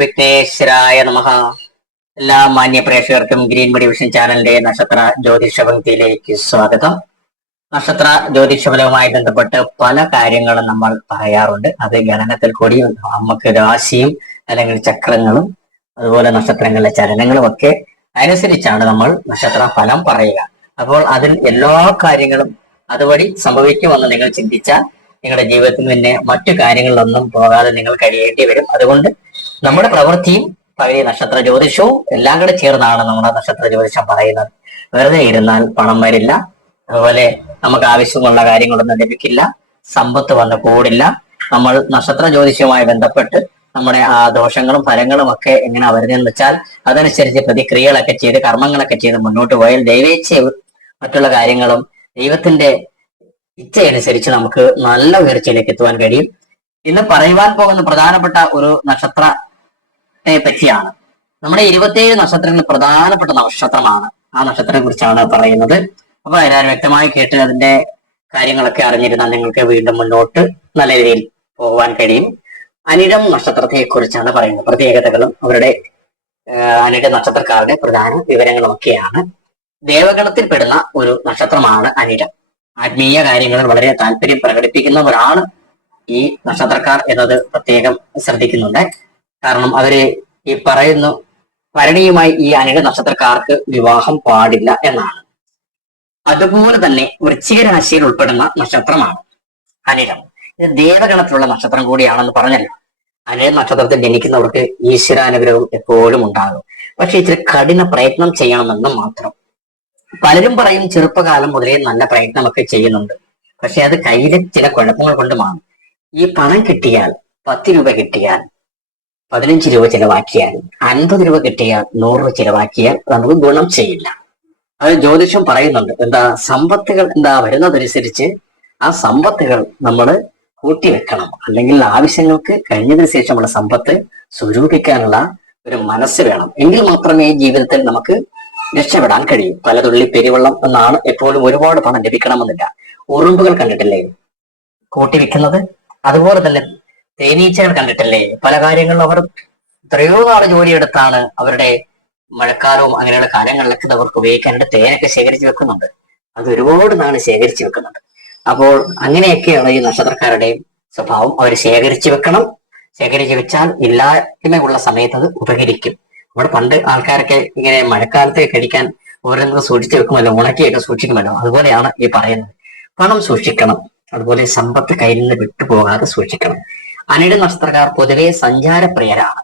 വിഘ്നേശ്വരായ നമഹ എല്ലാ മാന്യ പ്രേക്ഷകർക്കും ഗ്രീൻ മണി വിഷൻ ചാനലിന്റെ നക്ഷത്ര ജ്യോതിഷ പങ്ക്തിയിലേക്ക് സ്വാഗതം. നക്ഷത്ര ജ്യോതിഷപരവുമായി ബന്ധപ്പെട്ട് പല കാര്യങ്ങളും നമ്മൾ പറയാറുണ്ട്. അത് ഗണനത്തിൽ കൂടി നമുക്ക് രാശിയും അല്ലെങ്കിൽ ചക്രങ്ങളും അതുപോലെ നക്ഷത്രങ്ങളിലെ ചലനങ്ങളും ഒക്കെ അനുസരിച്ചാണ് നമ്മൾ നക്ഷത്ര ഫലം പറയുക. അപ്പോൾ അതിൽ എല്ലാ കാര്യങ്ങളും അതുവഴി സംഭവിക്കുമെന്ന് നിങ്ങൾ ചിന്തിച്ചാൽ നിങ്ങളുടെ ജീവിതത്തിൽ പിന്നെ മറ്റു കാര്യങ്ങളിലൊന്നും പോകാതെ നിങ്ങൾ കഴിയേണ്ടി വരും. അതുകൊണ്ട് നമ്മുടെ പ്രവൃത്തിയും പഴയ നക്ഷത്ര ജ്യോതിഷവും എല്ലാം കൂടെ ചേർന്നാണ് നമ്മുടെ നക്ഷത്ര ജ്യോതിഷം പറയുന്നത്. വെറുതെ ഇരുന്നാൽ പണം വരില്ല. അതുപോലെ നമുക്ക് ആവശ്യമുള്ള കാര്യങ്ങളൊന്നും ലഭിക്കില്ല. സമ്പത്ത് വന്ന് കൂടില്ല. നമ്മൾ നക്ഷത്ര ജ്യോതിഷവുമായി ബന്ധപ്പെട്ട് നമ്മുടെ ആ ദോഷങ്ങളും ഫലങ്ങളും ഒക്കെ എങ്ങനെ വരുന്നതെന്ന് വെച്ചാൽ അതനുസരിച്ച് പ്രതിക്രിയകളൊക്കെ ചെയ്ത് കർമ്മങ്ങളൊക്കെ ചെയ്ത് മുന്നോട്ട് പോയാൽ ദൈവേച്ഛ മറ്റുള്ള കാര്യങ്ങളും ദൈവത്തിന്റെ ഇച്ഛയനുസരിച്ച് നമുക്ക് നല്ല ഉയർച്ചയിലേക്ക് എത്തുവാൻ കഴിയും. ഇന്ന് പറയുവാൻ പോകുന്ന പ്രധാനപ്പെട്ട ഒരു നക്ഷത്രത്തെ പറ്റിയാണ്. നമ്മുടെ ഇരുപത്തിയേഴ് നക്ഷത്രങ്ങളിൽ പ്രധാനപ്പെട്ട നക്ഷത്രമാണ്. ആ നക്ഷത്രത്തെ കുറിച്ചാണ് പറയുന്നത്. അപ്പൊ എല്ലാവരും വ്യക്തമായി കേട്ട് അതിന്റെ കാര്യങ്ങളൊക്കെ അറിഞ്ഞിരുന്നാൽ നിങ്ങൾക്ക് വീണ്ടും മുന്നോട്ട് നല്ല രീതിയിൽ പോകാൻ കഴിയും. അനിഴം നക്ഷത്രത്തെ കുറിച്ചാണ് പറയുന്നത്. പ്രത്യേകതകളും അവരുടെ അനിഴ നക്ഷത്രക്കാരുടെ പ്രധാന വിവരങ്ങളും ഒക്കെയാണ് ദേവഗണത്തിൽ പെടുന്ന ഒരു നക്ഷത്രമാണ് അനിഴം. ആത്മീയ കാര്യങ്ങളിൽ വളരെ താല്പര്യം പ്രകടിപ്പിക്കുന്നവരാണ് ഈ നക്ഷത്രക്കാർ എന്നത് പ്രത്യേകം ശ്രദ്ധിക്കുന്നുണ്ട്. കാരണം അവർ ഈ പറയുന്നു ഭരണിയുമായി ഈ അനിഴ നക്ഷത്രക്കാർക്ക് വിവാഹം പാടില്ല എന്നാണ്. അതുപോലെ തന്നെ വൃശ്ചിക രാശിയിൽ ഉൾപ്പെടുന്ന നക്ഷത്രമാണ് അനിഴം. ഇത് ദേവഗണത്തിലുള്ള നക്ഷത്രം കൂടിയാണെന്ന് പറഞ്ഞല്ലോ. അനിഴ നക്ഷത്രത്തിൽ ജനിക്കുന്നവർക്ക് ഈശ്വരാനുഗ്രഹവും എപ്പോഴും ഉണ്ടാകും. പക്ഷെ ഇച്ചിരി കഠിന പ്രയത്നം ചെയ്യണമെന്ന് മാത്രം. പലരും പറയും ചെറുപ്പകാലം മുതലേ നല്ല പ്രയത്നമൊക്കെ ചെയ്യുന്നുണ്ട്. പക്ഷെ അത് കയ്യിലെ ചില കുഴപ്പങ്ങൾ കൊണ്ടുമാണ്. ഈ പണം കിട്ടിയാൽ പത്ത് രൂപ കിട്ടിയാൽ പതിനഞ്ച് രൂപ ചിലവാക്കിയാൽ അൻപത് രൂപ കിട്ടിയാൽ നൂറ് രൂപ ചിലവാക്കിയാൽ നമുക്ക് ഗുണം ചെയ്യില്ല. അത് ജ്യോതിഷം പറയുന്നുണ്ട്. എന്താ സമ്പത്തുകൾ എന്താ വരുന്നതനുസരിച്ച് ആ സമ്പത്തുകൾ നമ്മൾ കൂട്ടിവെക്കണം. അല്ലെങ്കിൽ ആവശ്യങ്ങൾക്ക് കഴിഞ്ഞതിന് ശേഷമുള്ള സമ്പത്ത് സ്വരൂപിക്കാനുള്ള ഒരു മനസ്സ് വേണം. എങ്കിൽ മാത്രമേ ജീവിതത്തിൽ നമുക്ക് രക്ഷപ്പെടാൻ കഴിയും. പല തുള്ളി പെരുവെള്ളം എന്നാണ് എപ്പോഴും ഒരുപാട് പണം ലഭിക്കണമെന്നില്ല. ഉറുമ്പുകൾ കണ്ടിട്ടില്ലേ? കൂട്ടിവെക്കുന്നത്? അതുപോലെ തന്നെ തേനീച്ചകൾ കണ്ടിട്ടില്ലേ? പല കാര്യങ്ങളിലും അവർ എത്രയോ നാൾ ജോലിയെടുത്താണ് അവരുടെ മഴക്കാലവും അങ്ങനെയുള്ള കാലങ്ങളിലൊക്കെ അവർക്ക് ഉപയോഗിക്കാനായിട്ട് തേനൊക്കെ ശേഖരിച്ചു വെക്കുന്നുണ്ട്. അത് ഒരുപാട് നാൾ ശേഖരിച്ചു വെക്കുന്നുണ്ട്. അപ്പോൾ അങ്ങനെയൊക്കെയാണ് ഈ നക്ഷത്രക്കാരുടെയും സ്വഭാവം. അവർ ശേഖരിച്ചു വെക്കണം. ശേഖരിച്ചു വെച്ചാൽ ഇല്ലായ്മയുള്ള സമയത്ത് അത് ഉപകരിക്കും. അവിടെ പണ്ട് ആൾക്കാരൊക്കെ ഇങ്ങനെ മഴക്കാലത്ത് കഴിക്കാൻ ഓരോന്നും സൂക്ഷിച്ചു വെക്കുമല്ലോ ഉണക്കിയൊക്കെ സൂക്ഷിക്കുമല്ലോ. അതുപോലെയാണ് ഈ പറയുന്നത്. പണം സൂക്ഷിക്കണം. അതുപോലെ സമ്പത്ത് കയ്യിൽ നിന്ന് വിട്ടുപോകാതെ സൂക്ഷിക്കണം. അനിഴ നക്ഷത്രക്കാർ പൊതുവെ സഞ്ചാരപ്രിയരാണ്.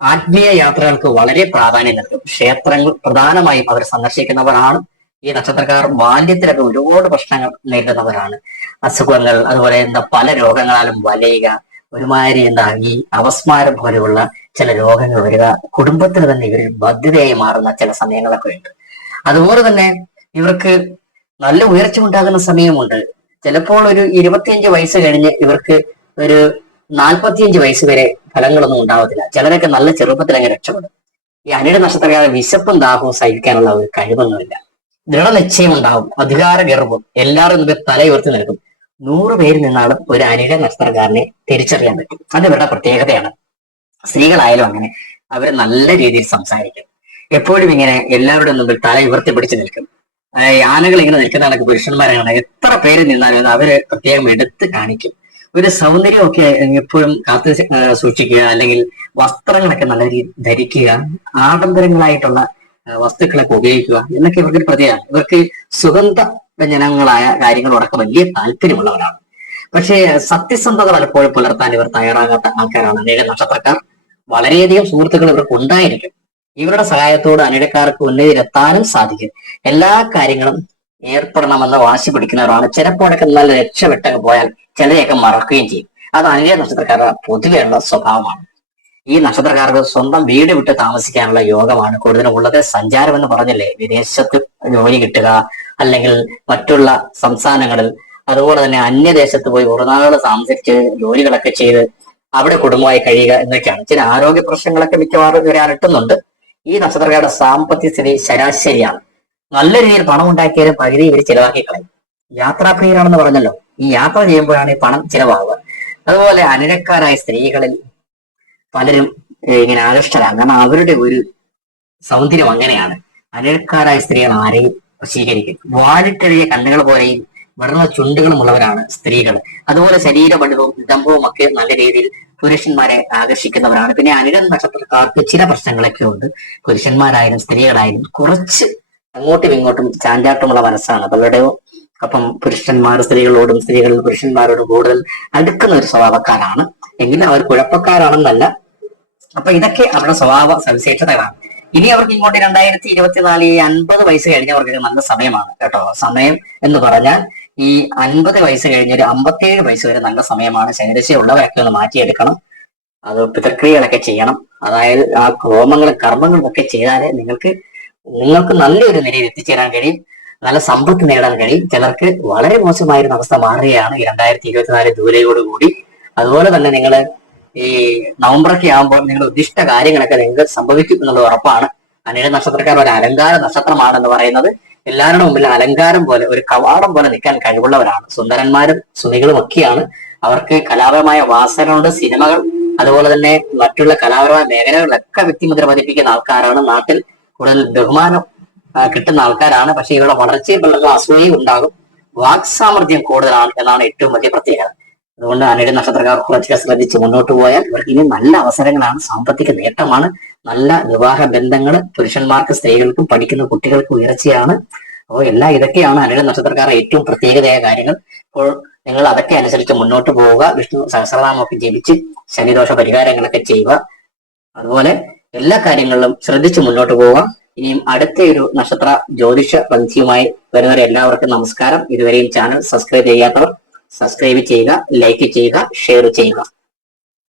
ആത്മീയ യാത്രകൾക്ക് വളരെ പ്രാധാന്യം നൽകും. ക്ഷേത്രങ്ങൾ പ്രധാനമായും അവർ സന്ദർശിക്കുന്നവരാണ്. ഈ നക്ഷത്രക്കാർ ബാല്യത്തിലൊക്കെ ഒരുപാട് പ്രശ്നങ്ങൾ നേരിടുന്നവരാണ്. അസുഖങ്ങൾ അതുപോലെ എന്താ പല രോഗങ്ങളാലും വലയുക ഒരുമാതിരി എന്താ ഈ അവസ്മാരം പോലെയുള്ള ചില രോഗങ്ങൾ വരിക കുടുംബത്തിന് തന്നെ ഇവർ ബാധ്യതയായി മാറുന്ന ചില സമയങ്ങളൊക്കെ ഉണ്ട്. അതുപോലെ തന്നെ ഇവർക്ക് നല്ല ഉയർച്ച ഉണ്ടാകുന്ന സമയമുണ്ട്. ചിലപ്പോൾ ഒരു ഇരുപത്തിയഞ്ച് വയസ്സ് കഴിഞ്ഞ് ഇവർക്ക് ഒരു നാൽപ്പത്തിയഞ്ച് വയസ്സ് വരെ ഫലങ്ങളൊന്നും ഉണ്ടാവത്തില്ല. ചിലരൊക്കെ നല്ല ചെറുപ്പത്തിൽ അങ്ങ് രക്ഷപ്പെടും. ഈ അനിയുടെ നക്ഷത്രക്കാരെ വിശപ്പും ദാഹവും സഹിക്കാനുള്ള ഒരു കഴിവൊന്നുമില്ല ദൃഢനിശ്ചയം ഉണ്ടാവും. അധികാര ഗർവം എല്ലാവരും മുമ്പിൽ തലയുയർത്തി നിൽക്കും. നൂറ് പേരിൽ നിന്നാണ് ഒരു അനിഴ നക്ഷത്രക്കാരനെ തിരിച്ചറിയാൻ പറ്റും. അത് ഇവരുടെ പ്രത്യേകതയാണ്. സ്ത്രീകളായാലും അങ്ങനെ അവർ നല്ല രീതിയിൽ സംസാരിക്കും. എപ്പോഴും ഇങ്ങനെ എല്ലാവരുടെ മുമ്പിൽ തല ഉയർത്തി പിടിച്ചു നിൽക്കും. യാനകൾ ഇങ്ങനെ നിൽക്കുന്ന കണക്ക് പുരുഷന്മാരാണ്. എത്ര പേര് നിന്നാലും അവർ പ്രത്യേകം എടുത്ത് കാണിക്കും. ഒരു സൗന്ദര്യമൊക്കെ എപ്പോഴും കാത്തു സൂക്ഷിക്കുക അല്ലെങ്കിൽ വസ്ത്രങ്ങളൊക്കെ നല്ല രീതിയിൽ ധരിക്കുക ആഡംബരങ്ങളായിട്ടുള്ള വസ്തുക്കളൊക്കെ ഉപയോഗിക്കുക എന്നൊക്കെ ഇവർക്ക് ഒരു പ്രത്യേകമാണ് ഇവർക്ക് സുഗന്ധ വ്യഞ്ജനങ്ങളായ കാര്യങ്ങളോടൊക്കെ വലിയ താല്പര്യമുള്ളവരാണ്. പക്ഷേ സത്യസന്ധത പലപ്പോഴും പുലർത്താൻ ഇവർ തയ്യാറാകാത്ത ആൾക്കാരാണ് അനേക നക്ഷത്രക്കാർ. വളരെയധികം സുഹൃത്തുക്കൾ ഇവർക്ക് ഉണ്ടായിരിക്കും. ഇവരുടെ സഹായത്തോട് അനിടക്കാർക്ക് ഉന്നതിയിലെത്താനും സാധിക്കും. എല്ലാ കാര്യങ്ങളും ഏർപ്പെടണമെന്ന് വാശി പിടിക്കുന്നവരാണ്. ചിലപ്പോഴൊക്കെ നല്ല രക്ഷപ്പെട്ടൊക്കെ പോയാൽ ചിലരെയൊക്കെ മറക്കുകയും ചെയ്യും. അത് അനിഴ നക്ഷത്രക്കാരുടെ പൊതുവെയുള്ള സ്വഭാവമാണ്. ഈ നക്ഷത്രക്കാർക്ക് സ്വന്തം വീട് വിട്ട് താമസിക്കാനുള്ള യോഗമാണ് കൂടുതലും ഉള്ളത് സഞ്ചാരം എന്ന് പറഞ്ഞില്ലേ? വിദേശത്ത് ജോലി കിട്ടുക അല്ലെങ്കിൽ മറ്റുള്ള സംസ്ഥാനങ്ങളിൽ അതുപോലെ തന്നെ അന്യദേശത്ത് പോയി ഒരു നാൾ താമസിച്ച് ജോലികളൊക്കെ ചെയ്ത് അവിടെ കുടുംബമായി കഴിയുക എന്നൊക്കെയാണ്. ചില ആരോഗ്യ പ്രശ്നങ്ങളൊക്കെ മിക്കവാറും ഇവരെ അലട്ടുന്നുണ്ട്. ഈ നക്ഷത്രക്കാരുടെ സാമ്പത്തിക സ്ഥിതി ശരാശരിയാണ്. നല്ല രീതിയിൽ പണം ഉണ്ടാക്കിയാലും പകുതി ഇവർ ചിലവാക്കി കളയും. യാത്രാപ്രിയരാണെന്ന് പറഞ്ഞല്ലോ. ഈ യാത്ര ചെയ്യുമ്പോഴാണ് ഈ പണം ചിലവാകുക അതുപോലെ അനിഴക്കാരായ സ്ത്രീകളിൽ പലരും ഇങ്ങനെ ആകൃഷ്ടരാണ്. കാരണം അവരുടെ ഒരു സൗന്ദര്യം അങ്ങനെയാണ്. അനിഴക്കാരായ സ്ത്രീകൾ ആരെയും സ്വീകരിക്കും. വാലിട്ടഴിയ കണ്ണുകൾ പോലെയും വെറുതെ ചുണ്ടുകളും ഉള്ളവരാണ് സ്ത്രീകൾ. അതുപോലെ ശരീരബണ്ഡവും ദമ്പവും ഒക്കെ നല്ല രീതിയിൽ പുരുഷന്മാരെ ആകർഷിക്കുന്നവരാണ്. പിന്നെ അനിഴം നക്ഷത്രക്കാർക്ക് ചില പ്രശ്നങ്ങളൊക്കെ ഉണ്ട്. പുരുഷന്മാരായാലും സ്ത്രീകളായാലും കുറച്ച് അങ്ങോട്ടും ഇങ്ങോട്ടും ചാഞ്ചാട്ടമുള്ള മനസ്സാണ്. പലരുടെയോ അപ്പം പുരുഷന്മാർ സ്ത്രീകളോടും സ്ത്രീകൾ പുരുഷന്മാരോടും കൂടുതൽ അടുക്കുന്ന ഒരു സ്വഭാവക്കാരാണ്. എങ്കിലും അവർ കുഴപ്പക്കാരാണെന്നല്ല. അപ്പൊ ഇതൊക്കെ അവരുടെ സ്വഭാവ സവിശേഷതകളാണ്. ഇനി അവർക്ക് ഇങ്ങോട്ട് രണ്ടായിരത്തി ഇരുപത്തിനാല് ഈ അൻപത് വയസ്സ് കഴിഞ്ഞവർക്ക് നല്ല സമയമാണ് കേട്ടോ. സമയം എന്ന് പറഞ്ഞാൽ ഈ അൻപത് വയസ്സ് കഴിഞ്ഞ ഒരു അമ്പത്തിയേഴ് വയസ്സ് വരെ നല്ല സമയമാണ്. ശനിദശ ഉള്ളവരൊക്കെ ഒന്ന് മാറ്റിയെടുക്കണം. അത് പിതൃക്രിയകളൊക്കെ ചെയ്യണം. അതായത് ആ ഹോമങ്ങളും കർമ്മങ്ങളും ഒക്കെ ചെയ്താലേ നിങ്ങൾക്ക് നിങ്ങൾക്ക് നല്ലൊരു നിലയിൽ എത്തിച്ചേരാൻ കഴിയും. നല്ല സമ്പത്ത് നേടാൻ കഴിയും. ചിലർക്ക് വളരെ മോശമായിരുന്ന അവസ്ഥ മാറുകയാണ് രണ്ടായിരത്തി ഇരുപത്തിനാല് ജൂലൈയോടുകൂടി അതുപോലെ തന്നെ നിങ്ങൾ ഈ നവംബറൊക്കെ ആകുമ്പോൾ നിങ്ങളുടെ ഉദ്ദിഷ്ട കാര്യങ്ങളൊക്കെ നിങ്ങൾക്ക് സംഭവിക്കും എന്നുള്ളത് ഉറപ്പാണ്. അനിഴ നക്ഷത്രക്കാർ ഒരു അലങ്കാര നക്ഷത്രമാണെന്ന് പറയുന്നത്. എല്ലാവരുടെ മുമ്പിൽ അലങ്കാരം പോലെ ഒരു കവാടം പോലെ നിൽക്കാൻ കഴിവുള്ളവരാണ്. സുന്ദരന്മാരും സുനികളും ഒക്കെയാണ്. അവർക്ക് കലാപരമായ വാസനകളുണ്ട് സിനിമകൾ അതുപോലെ തന്നെ മറ്റുള്ള കലാപരമായ മേഖലകളിലൊക്കെ വ്യക്തിമുദ്ര പതിപ്പിക്കുന്ന ആൾക്കാരാണ് നാട്ടിൽ. കൂടുതൽ ബഹുമാനം കിട്ടുന്ന ആൾക്കാരാണ്. പക്ഷെ ഇവരുടെ വളർച്ചയും പലർക്കും അസൂയയും ഉണ്ടാകും. വാക്സാമർഥ്യം കൂടുതലാണ് എന്നാണ് ഏറ്റവും വലിയ പ്രത്യേകത. അതുകൊണ്ട് അനിഴ നക്ഷത്രക്കാർ കുറച്ചൊക്കെ ശ്രദ്ധിച്ച് മുന്നോട്ട് പോയാൽ ഇവർക്ക് ഇനി നല്ല അവസരങ്ങളാണ്. സാമ്പത്തിക നേട്ടമാണ്. നല്ല വിവാഹ ബന്ധങ്ങൾ പുരുഷന്മാർക്ക് സ്ത്രീകൾക്കും പഠിക്കുന്ന കുട്ടികൾക്കും ഉയർച്ചയാണ്. അപ്പോൾ എല്ലാം ഇതൊക്കെയാണ് അനിഴ നക്ഷത്രക്കാരുടെ ഏറ്റവും പ്രത്യേകതയായ കാര്യങ്ങൾ. അപ്പോൾ നിങ്ങൾ അതൊക്കെ അനുസരിച്ച് മുന്നോട്ട് പോവുക. വിഷ്ണു സഹസ്രനാമൊക്കെ ജപിച്ച് ശനിദോഷ പരിഹാരങ്ങളൊക്കെ ചെയ്യുക. അതുപോലെ എല്ലാ കാര്യങ്ങളിലും ശ്രദ്ധിച്ച് മുന്നോട്ട് പോവുക. ഇനിയും അടുത്ത ഒരു നക്ഷത്ര ജ്യോതിഷ പങ്ക്തിയുമായി വരുന്നവരെ എല്ലാവർക്കും നമസ്കാരം. ഇതുവരെയും ചാനൽ സബ്സ്ക്രൈബ് ചെയ്യാത്തവർ സബ്സ്ക്രൈബ് ചെയ്യുക ലൈക്ക് ചെയ്യുക ഷെയർ ചെയ്യുക.